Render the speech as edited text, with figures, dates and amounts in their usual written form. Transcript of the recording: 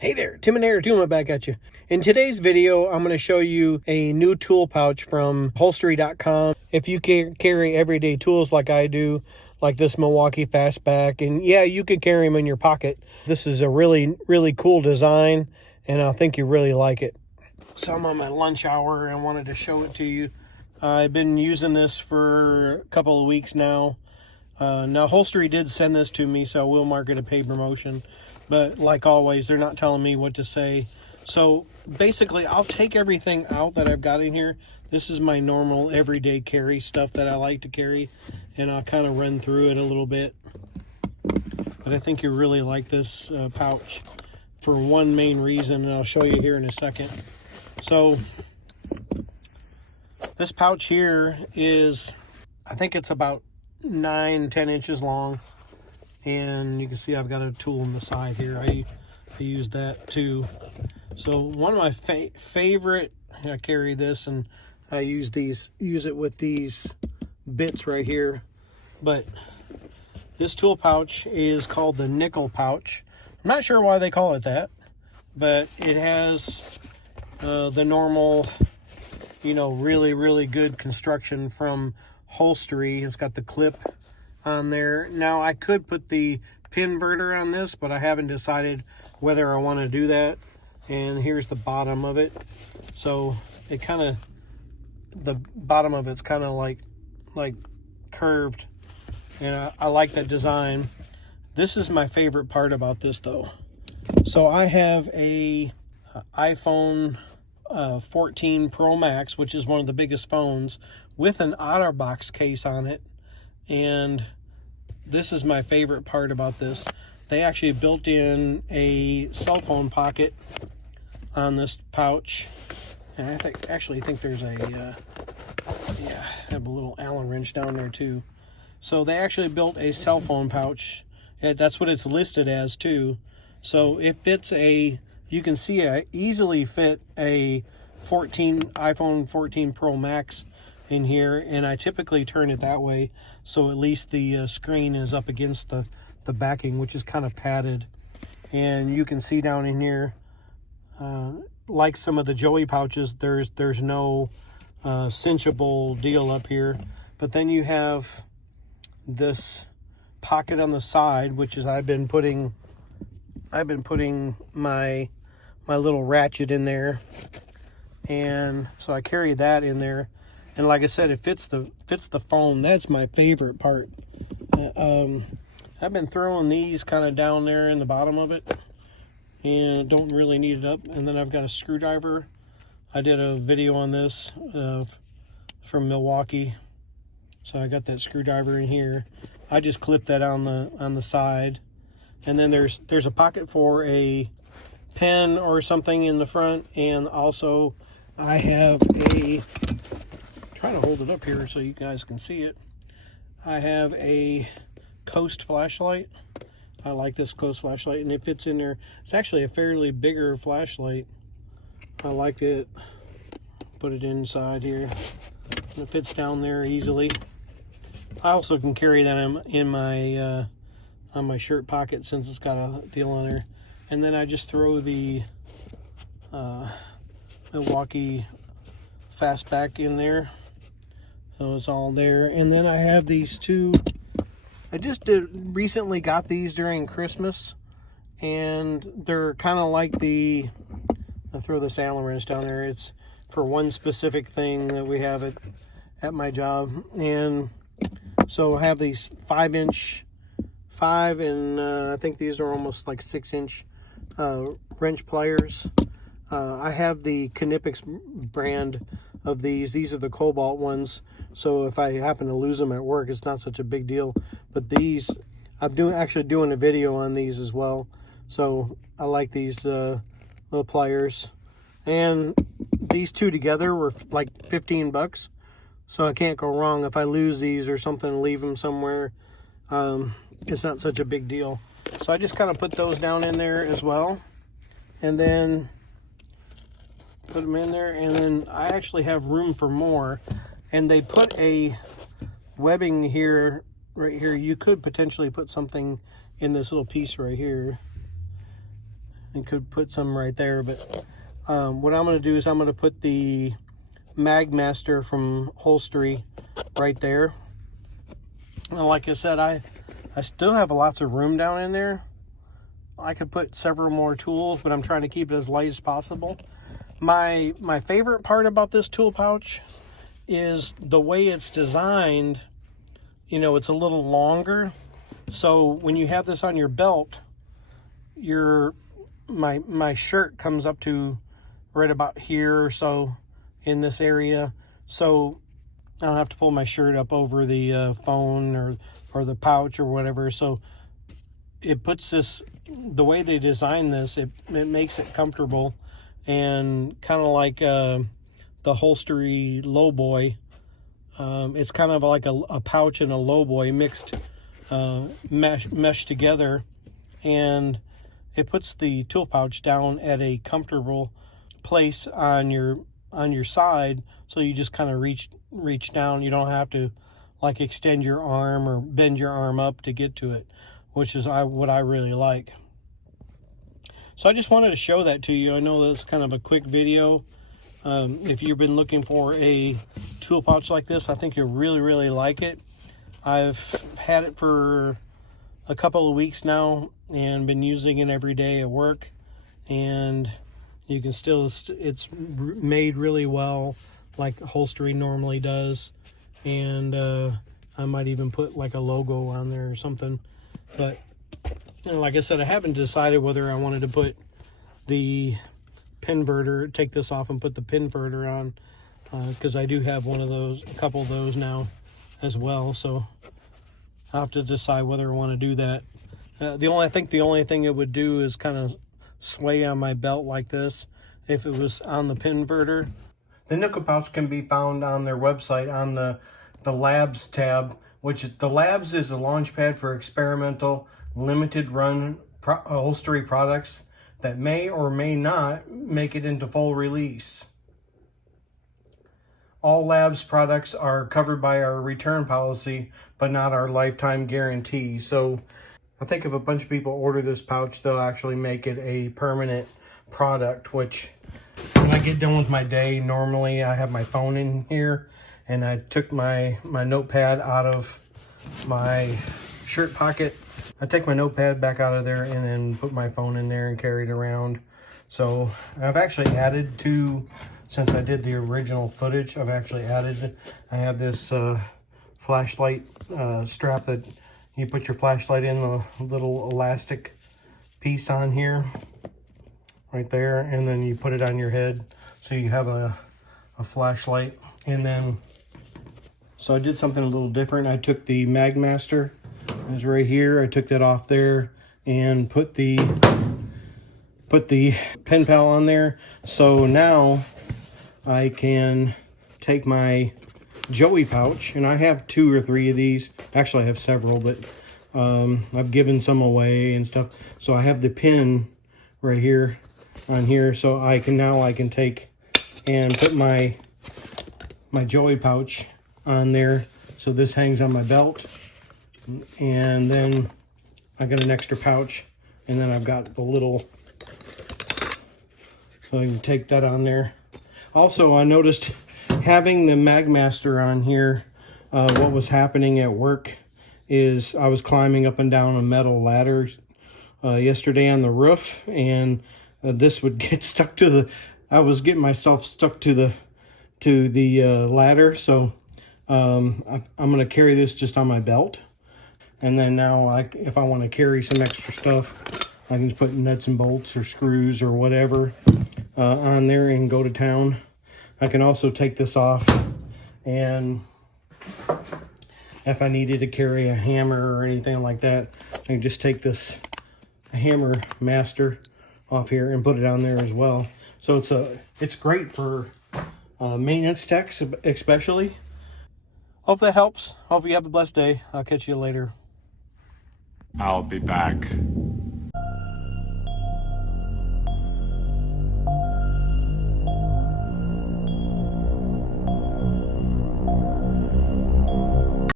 Hey there, Tim and Ergonomics back at you. In today's video, I'm going to show you a new tool pouch from Holstery.com. If you can carry everyday tools like I do, like this Milwaukee Fastback, and yeah, you could carry them in your pocket. This is a really cool design, and I think you really like it. So I'm on my lunch hour and wanted to show it to you. I've been using this for a couple of weeks now. Now, Holstery did send this to me, so we'll mark it a paid promotion. But like always, they're not telling me what to say. So basically, I'll take everything out that I've got in here. This is my normal everyday carry stuff that I like to carry. And I'll kind of run through it a little bit. But I think you really like this pouch for one main reason, and I'll show you here in a second. So this pouch here is, I think it's about 9-10 inches long. And you can see I've got a tool on the side here. I use that too. So one of my favorite, I carry this and I use it with these bits right here. But this tool pouch is called the nickel pouch. I'm not sure why they call it that, but it has the normal, really good construction from Holstery. It's got the clip on there. Now I could put the pinverter on this, but I haven't decided whether I want to do that. And here's the bottom of it. So it the bottom of it's kind of like curved, and I like that design. This is my favorite part about this though. So I have a iPhone 14 Pro Max, which is one of the biggest phones, with an OtterBox case on it. And this is my favorite part about this. They actually built in a cell phone pocket on this pouch. And I think there's I have a little Allen wrench down there too. So they actually built a cell phone pouch. That's what it's listed as too. So it fits you can see I easily fit a iPhone 14 Pro Max in here, and I typically turn it that way so at least the screen is up against the backing, which is kind of padded. And you can see down in here, like some of the Joey pouches, there's no cinchable deal up here. But then you have this pocket on the side, which is I've been putting my little ratchet in there, and so I carry that in there. And like I said, it fits the phone. That's my favorite part. I've been throwing these kind of down there in the bottom of it, and don't really need it up. And then I've got a screwdriver. I did a video on this from Milwaukee, so I got that screwdriver in here. I just clipped that on the side, and then there's a pocket for a pen or something in the front, and also I have trying to hold it up here so you guys can see it. I have a Coast flashlight. I like this Coast flashlight, and it fits in there. It's actually a fairly bigger flashlight. I like it. Put it inside here. And it fits down there easily. I also can carry that in my on my shirt pocket since it's got a deal on there. And then I just throw the Milwaukee Fastback in there. So it's all there. And then I have these two. I just recently got these during Christmas, and they're kind of like I'll throw this Allen wrench down there. It's for one specific thing that we have at my job. And so I have these 5-inch, and I think these are almost like 6-inch wrench pliers. I have the Knipix brand of these. These are the Cobalt ones. So if I happen to lose them at work, it's not such a big deal. But these, I'm actually doing a video on these as well. So I like these little pliers. And these two together were like 15 bucks. So I can't go wrong. If I lose these or something, leave them somewhere, it's not such a big deal. So I just kind of put those down in there as well. And then put them in there. And then I actually have room for more. And they put a webbing here, right here. You could potentially put something in this little piece right here. and could put some right there, but what I'm going to do is I'm going to put the Magmaster from Holstery right there. And like I said, I still have lots of room down in there. I could put several more tools, but I'm trying to keep it as light as possible. My favorite part about this tool pouch is the way it's designed. You know, it's a little longer, so when you have this on your belt, my shirt comes up to right about here or so in this area, so I don't have to pull my shirt up over the phone or the pouch or whatever. So it puts this, the way they design this, it makes it comfortable, and kind of like the Holstery Lowboy. It's kind of like a pouch and a lowboy mixed, meshed together, and it puts the tool pouch down at a comfortable place on your side, so you just kind of reach down. You don't have to like extend your arm or bend your arm up to get to it, which is what I really like. So I just wanted to show that to you. I know that's kind of a quick video. If you've been looking for a tool pouch like this, I think you'll really like it. I've had it for a couple of weeks now and been using it every day at work, and you can still, it's made really well like Holstery normally does, and I might even put like a logo on there or something. But you know, like I said, I haven't decided whether I wanted to put the pinverter, take this off and put the pinverter on, because I do have one of those, a couple of those now as well, so I'll have to decide whether I want to do that. I think the only thing it would do is kind of sway on my belt like this if it was on the pinverter. The nickel pouch can be found on their website on the Labs tab, which the Labs is a launchpad for experimental limited run upholstery products that may or may not make it into full release. All Labs products are covered by our return policy, but not our lifetime guarantee. So I think if a bunch of people order this pouch, they'll actually make it a permanent product, which when I get done with my day, normally I have my phone in here, and I took my notepad out of my shirt pocket. I take my notepad back out of there and then put my phone in there and carry it around. So I've actually added to, since I did the original footage, I have this flashlight strap that you put your flashlight in, the little elastic piece on here, right there, and then you put it on your head so you have a flashlight. And then, so I did something a little different. I took the Magmaster, it was right here, I took that off there and put the pen pal on there. So now I can take my Joey pouch, and I have 2 or 3 of these. Actually, I have several, but I've given some away and stuff. So I have the pin right here on here, so I can take and put my Joey pouch on there. So this hangs on my belt, and then I got an extra pouch, and then I've got the little, so I can take that on there. Also, I noticed having the Magmaster on here, what was happening at work is I was climbing up and down a metal ladder yesterday on the roof, and this would get stuck to I was getting myself stuck to the ladder. So I'm going to carry this just on my belt, and then now if I want to carry some extra stuff, I can just put nuts and bolts or screws or whatever on there and go to town. I can also take this off, and if I needed to carry a hammer or anything like that, I can just take this hammer master off here and put it on there as well. So it's great for maintenance techs especially. Hope that helps. Hope you have a blessed day. I'll catch you later. I'll be back.